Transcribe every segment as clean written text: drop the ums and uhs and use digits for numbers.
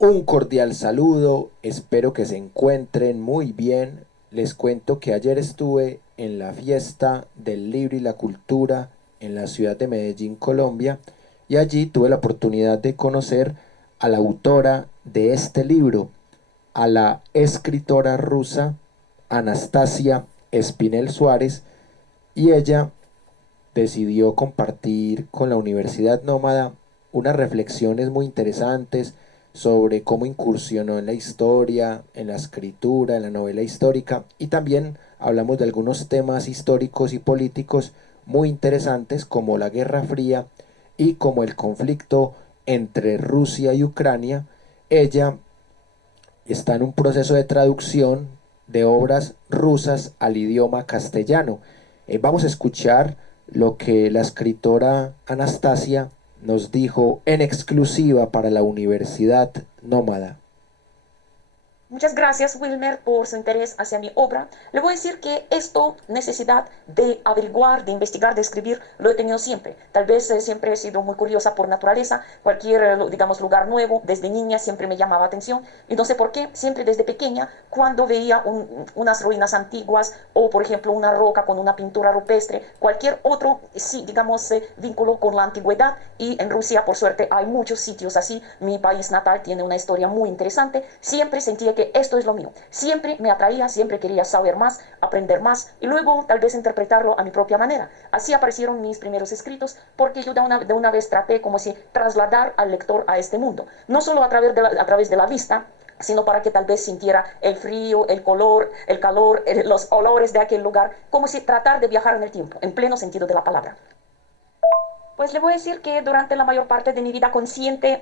Un cordial saludo, espero que se encuentren muy bien. Les cuento que ayer estuve en la fiesta del libro y la cultura en la ciudad de Medellín, Colombia, y allí tuve la oportunidad de conocer a la autora de este libro, a la escritora rusa Anastasia Espinel Suárez, y ella decidió compartir con la Universidad Nómada unas reflexiones muy interesantes sobre cómo incursionó en la historia, en la escritura, en la novela histórica, y también hablamos de algunos temas históricos y políticos muy interesantes como la Guerra Fría y como el conflicto entre Rusia y Ucrania. Ella está en un proceso de traducción de obras rusas al idioma castellano. Vamos a escuchar lo que la escritora Anastasia nos dijo en exclusiva para la Universidad Nómada. Muchas gracias, Wilmer, por su interés hacia mi obra. Le voy a decir que esto, necesidad de averiguar, de investigar, de escribir, lo he tenido siempre. Tal vez siempre he sido muy curiosa por naturaleza. Cualquier, digamos, lugar nuevo, desde niña siempre me llamaba atención. Y no sé por qué, siempre desde pequeña, cuando veía unas ruinas antiguas o, por ejemplo, una roca con una pintura rupestre, cualquier otro, sí, digamos, vínculo con la antigüedad. Y en Rusia, por suerte, hay muchos sitios así. Mi país natal tiene una historia muy interesante. Siempre sentía que esto es lo mío. Siempre me atraía, siempre quería saber más, aprender más y luego tal vez interpretarlo a mi propia manera. Así aparecieron mis primeros escritos porque yo de una vez traté como si trasladar al lector a este mundo. No solo a través de la vista, sino para que tal vez sintiera el frío, el color, el calor, los olores de aquel lugar, como si tratar de viajar en el tiempo, en pleno sentido de la palabra. Pues le voy a decir que durante la mayor parte de mi vida consciente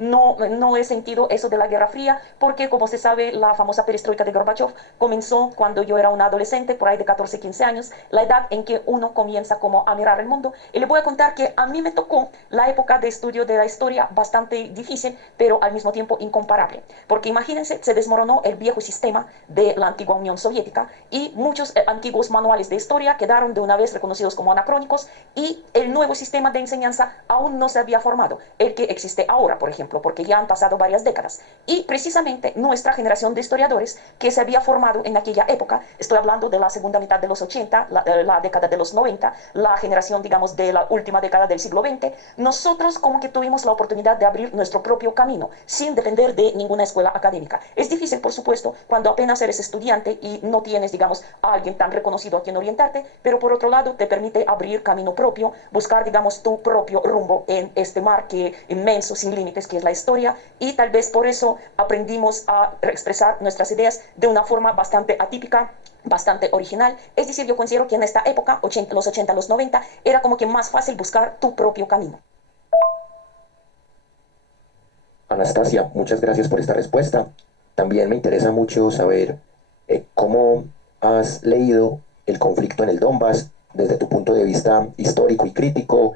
no he sentido eso de la Guerra Fría, porque como se sabe, la famosa perestroika de Gorbachev comenzó cuando yo era una adolescente, por ahí de 14, 15 años, la edad en que uno comienza como a mirar el mundo. Y le voy a contar que a mí me tocó la época de estudio de la historia bastante difícil, pero al mismo tiempo incomparable. Porque imagínense, se desmoronó el viejo sistema de la antigua Unión Soviética y muchos antiguos manuales de historia quedaron de una vez reconocidos como anacrónicos y el nuevo sistema de enseñanza aún no se había formado, el que existe ahora, por ejemplo, porque ya han pasado varias décadas. Y precisamente nuestra generación de historiadores que se había formado en aquella época, estoy hablando de la segunda mitad de los 80, la década de los 90, la generación, digamos, de la última década del siglo XX, nosotros como que tuvimos la oportunidad de abrir nuestro propio camino, sin depender de ninguna escuela académica. Es difícil, por supuesto, cuando apenas eres estudiante y no tienes, digamos, a alguien tan reconocido a quien orientarte, pero por otro lado te permite abrir camino propio, buscar, digamos, tu propio rumbo en este mar que inmenso, sin límites, que es la historia, y tal vez por eso aprendimos a expresar nuestras ideas de una forma bastante atípica, bastante original. Es decir, yo considero que en esta época, los 80, los 90, era como que más fácil buscar tu propio camino. Anastasia, muchas gracias por esta respuesta. También me interesa mucho saber cómo has leído el conflicto en el Donbass desde tu punto de vista histórico y crítico.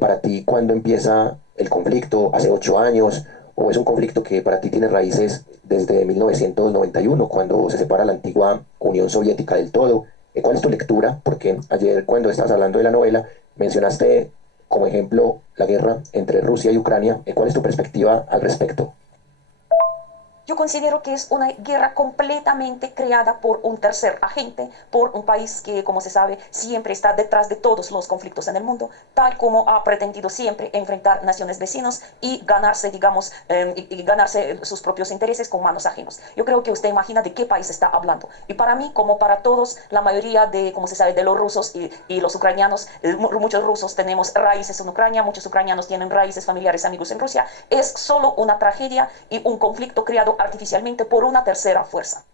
Para ti, ¿cuándo empieza el conflicto? ¿Hace 8 años? ¿O es un conflicto que para ti tiene raíces desde 1991, cuando se separa la antigua Unión Soviética del todo? ¿Cuál es tu lectura? Porque ayer cuando estabas hablando de la novela mencionaste como ejemplo la guerra entre Rusia y Ucrania. ¿Cuál es tu perspectiva al respecto? Yo considero que es una guerra completamente creada por un tercer agente, por un país que, como se sabe, siempre está detrás de todos los conflictos en el mundo, tal como ha pretendido siempre enfrentar naciones vecinos y ganarse, digamos, y ganarse sus propios intereses con manos ajenos. Yo creo que usted imagina de qué país está hablando. Y para mí, como para todos, la mayoría de, como se sabe, de los rusos y los ucranianos, muchos rusos tenemos raíces en Ucrania, muchos ucranianos tienen raíces familiares, amigos en Rusia, es solo una tragedia y un conflicto creado artificialmente por una tercera fuerza.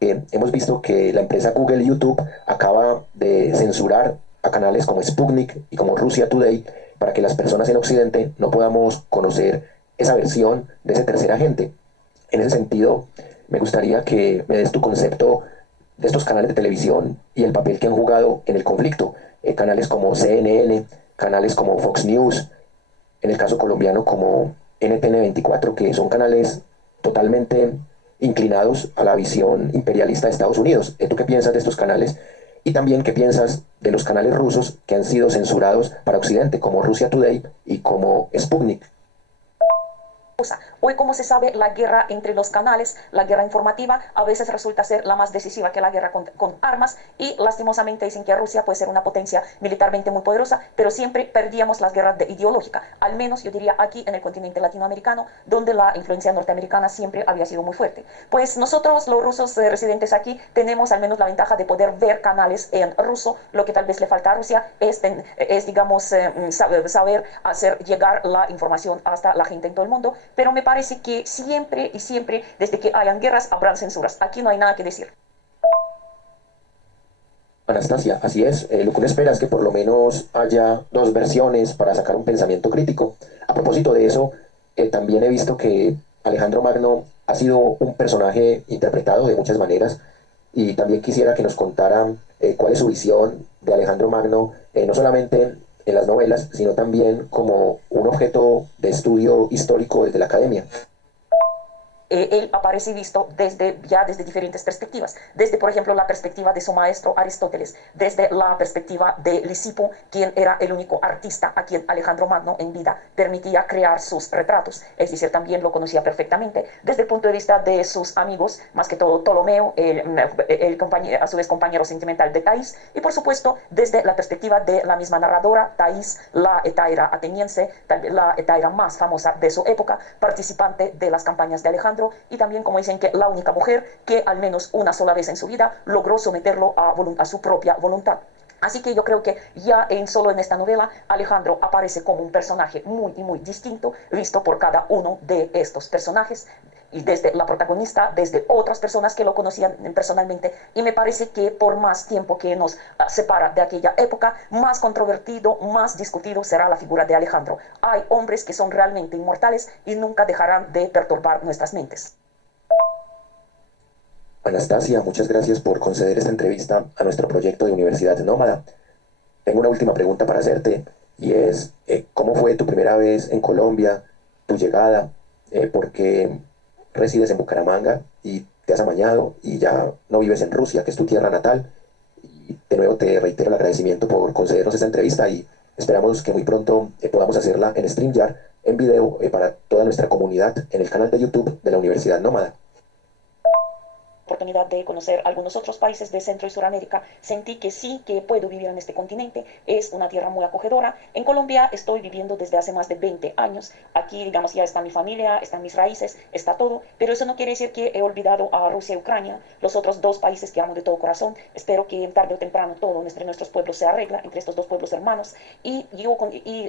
Hemos visto que la empresa Google y YouTube acaba de censurar a canales como Sputnik y como Russia Today para que las personas en Occidente no podamos conocer esa versión de ese tercer agente. En ese sentido, me gustaría que me des tu concepto de estos canales de televisión y el papel que han jugado en el conflicto. Canales como CNN, canales como Fox News, en el caso colombiano como NTN 24, que son canales totalmente inclinados a la visión imperialista de Estados Unidos. ¿Tú qué piensas de estos canales? Y también qué piensas de los canales rusos que han sido censurados para Occidente, como Russia Today y como Sputnik. Hoy, como se sabe, la guerra entre los canales, la guerra informativa, a veces resulta ser la más decisiva que la guerra con armas y lastimosamente dicen que Rusia puede ser una potencia militarmente muy poderosa, pero siempre perdíamos las guerras ideológicas, al menos yo diría aquí en el continente latinoamericano, donde la influencia norteamericana siempre había sido muy fuerte. Pues nosotros, los rusos residentes aquí, tenemos al menos la ventaja de poder ver canales en ruso. Lo que tal vez le falta a Rusia es digamos, saber hacer llegar la información hasta la gente en todo el mundo, pero me parece que siempre y siempre, desde que hayan guerras, habrán censuras. Aquí no hay nada que decir. Anastasia, así es. Lo que uno espera es que por lo menos haya dos versiones para sacar un pensamiento crítico. A propósito de eso, también he visto que Alejandro Magno ha sido un personaje interpretado de muchas maneras y también quisiera que nos contara cuál es su visión de Alejandro Magno, no solamente en las novelas, sino también como un objeto de estudio histórico desde la academia. Él aparece visto desde diferentes perspectivas, desde por ejemplo la perspectiva de su maestro Aristóteles, desde la perspectiva de Lisipo, quien era el único artista a quien Alejandro Magno en vida permitía crear sus retratos, es decir, también lo conocía perfectamente, desde el punto de vista de sus amigos, más que todo Ptolomeo, a su vez compañero sentimental de Thais, y por supuesto desde la perspectiva de la misma narradora, Thais, la hetaira ateniense, la hetaira más famosa de su época, participante de las campañas de Alejandro, y también, como dicen, que la única mujer que al menos una sola vez en su vida logró someterlo a su propia voluntad. Así que yo creo que ya solo en esta novela Alejandro aparece como un personaje muy y muy distinto, visto por cada uno de estos personajes, y desde la protagonista, desde otras personas que lo conocían personalmente, y me parece que por más tiempo que nos separa de aquella época, más controvertido, más discutido será la figura de Alejandro. Hay hombres que son realmente inmortales y nunca dejarán de perturbar nuestras mentes. Anastasia, muchas gracias por conceder esta entrevista a nuestro proyecto de Universidad Nómada. Tengo una última pregunta para hacerte y es, ¿cómo fue tu primera vez en Colombia, tu llegada? ¿Por qué resides en Bucaramanga y te has amañado y ya no vives en Rusia, que es tu tierra natal? Y de nuevo te reitero el agradecimiento por concedernos esta entrevista y esperamos que muy pronto podamos hacerla en StreamYard, en video, para toda nuestra comunidad en el canal de YouTube de la Universidad Nómada. Oportunidad de conocer algunos otros países de Centro y Suramérica, sentí que sí, que puedo vivir en este continente, es una tierra muy acogedora. En Colombia estoy viviendo desde hace más de 20 años, aquí digamos ya está mi familia, están mis raíces, está todo, pero eso no quiere decir que he olvidado a Rusia y Ucrania, los otros dos países que amo de todo corazón. Espero que tarde o temprano todo entre nuestros pueblos se arregla, entre estos dos pueblos hermanos, y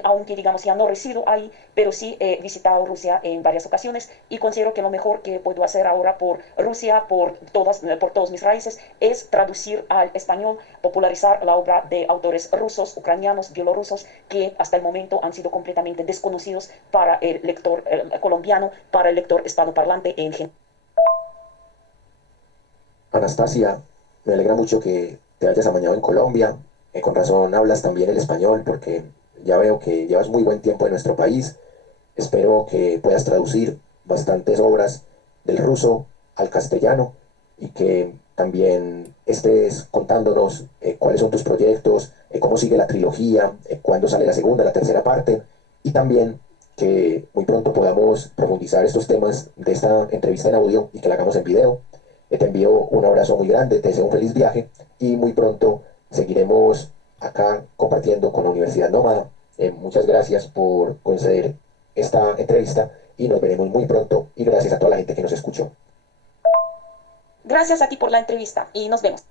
aunque digamos ya no resido ahí, pero sí he visitado Rusia en varias ocasiones y considero que lo mejor que puedo hacer ahora por Rusia, por todos mis raíces, es traducir al español, popularizar la obra de autores rusos, ucranianos, bielorrusos, que hasta el momento han sido completamente desconocidos para el lector colombiano, para el lector hispanoparlante en general. Anastasia, me alegra mucho que te hayas amañado en Colombia. Con razón hablas también el español porque ya veo que llevas muy buen tiempo en nuestro país. Espero que puedas traducir bastantes obras del ruso al castellano y que también estés contándonos cuáles son tus proyectos, cómo sigue la trilogía, cuándo sale la segunda, la tercera parte, y también que muy pronto podamos profundizar estos temas de esta entrevista en audio y que la hagamos en video. Te envío un abrazo muy grande, te deseo un feliz viaje y muy pronto seguiremos acá compartiendo con la Universidad Nómada. Muchas gracias por conceder esta entrevista y nos veremos muy pronto y gracias a toda la gente que nos escuchó. Gracias a ti por la entrevista y nos vemos.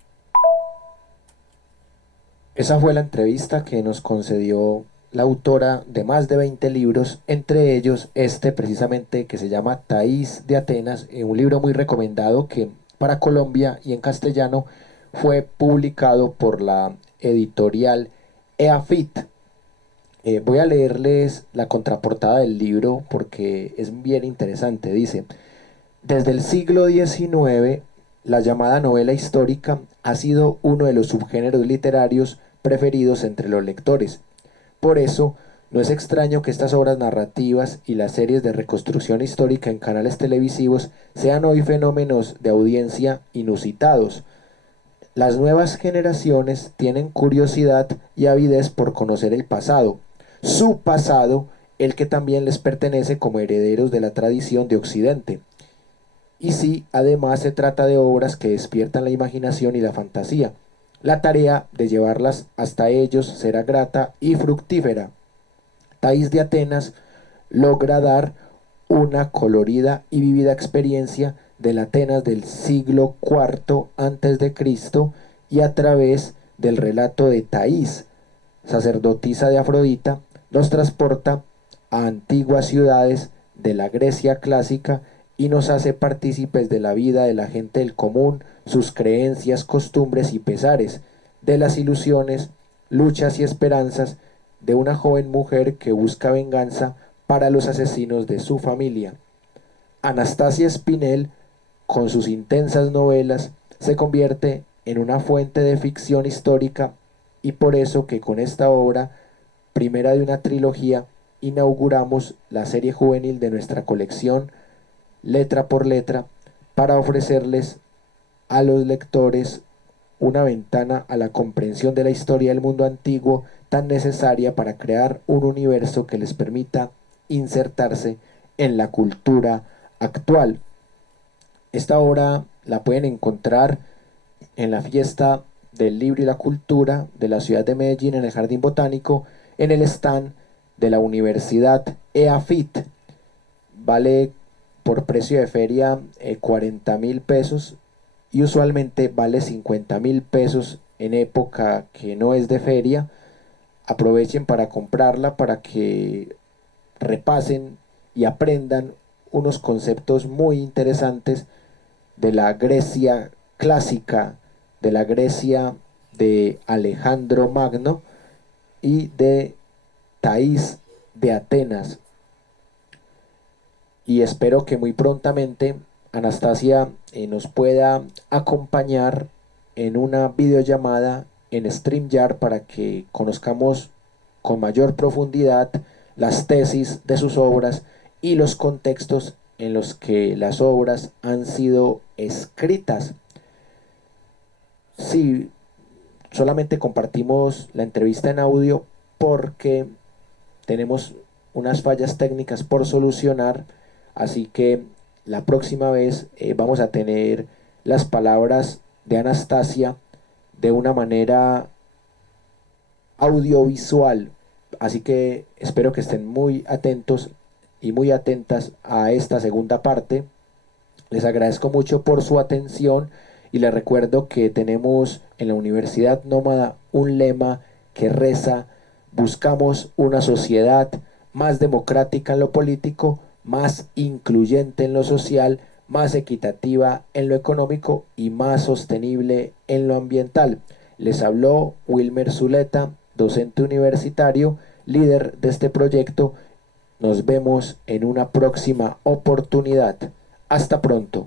Esa fue la entrevista que nos concedió la autora de más de 20 libros, entre ellos este precisamente que se llama Thais de Atenas, un libro muy recomendado que para Colombia y en castellano fue publicado por la editorial EAFIT. Voy a leerles la contraportada del libro porque es bien interesante. Dice: desde el siglo XIX, la llamada novela histórica ha sido uno de los subgéneros literarios preferidos entre los lectores. Por eso, no es extraño que estas obras narrativas y las series de reconstrucción histórica en canales televisivos sean hoy fenómenos de audiencia inusitados. Las nuevas generaciones tienen curiosidad y avidez por conocer el pasado, su pasado, el que también les pertenece como herederos de la tradición de Occidente. Y sí, además se trata de obras que despiertan la imaginación y la fantasía. La tarea de llevarlas hasta ellos será grata y fructífera. Thais de Atenas logra dar una colorida y vívida experiencia del Atenas del siglo IV antes de Cristo y a través del relato de Thais, sacerdotisa de Afrodita, nos transporta a antiguas ciudades de la Grecia clásica y nos hace partícipes de la vida de la gente del común, sus creencias, costumbres y pesares, de las ilusiones, luchas y esperanzas de una joven mujer que busca venganza para los asesinos de su familia. Anastasia Spinell, con sus intensas novelas, se convierte en una fuente de ficción histórica y por eso que con esta obra, primera de una trilogía, inauguramos la serie juvenil de nuestra colección letra por letra para ofrecerles a los lectores una ventana a la comprensión de la historia del mundo antiguo tan necesaria para crear un universo que les permita insertarse en la cultura actual. Esta obra la pueden encontrar en la fiesta del libro y la cultura de la ciudad de Medellín en el Jardín Botánico, en el stand de la Universidad EAFIT. Vale por precio de feria 40.000 pesos y usualmente vale 50.000 pesos en época que no es de feria. Aprovechen para comprarla para que repasen y aprendan unos conceptos muy interesantes de la Grecia clásica, de la Grecia de Alejandro Magno y de Thais de Atenas. Y espero que muy prontamente Anastasia nos pueda acompañar en una videollamada en StreamYard para que conozcamos con mayor profundidad las tesis de sus obras y los contextos en los que las obras han sido escritas. Sí, solamente compartimos la entrevista en audio porque tenemos unas fallas técnicas por solucionar, así que la próxima vez vamos a tener las palabras de Anastasia de una manera audiovisual, así que espero que estén muy atentos y muy atentas a esta segunda parte. Les agradezco mucho por su atención y les recuerdo que tenemos en la Universidad Nómada un lema que reza: buscamos una sociedad más democrática en lo político, más incluyente en lo social, más equitativa en lo económico y más sostenible en lo ambiental. Les habló Wilmer Zuleta, docente universitario, líder de este proyecto. Nos vemos en una próxima oportunidad. Hasta pronto.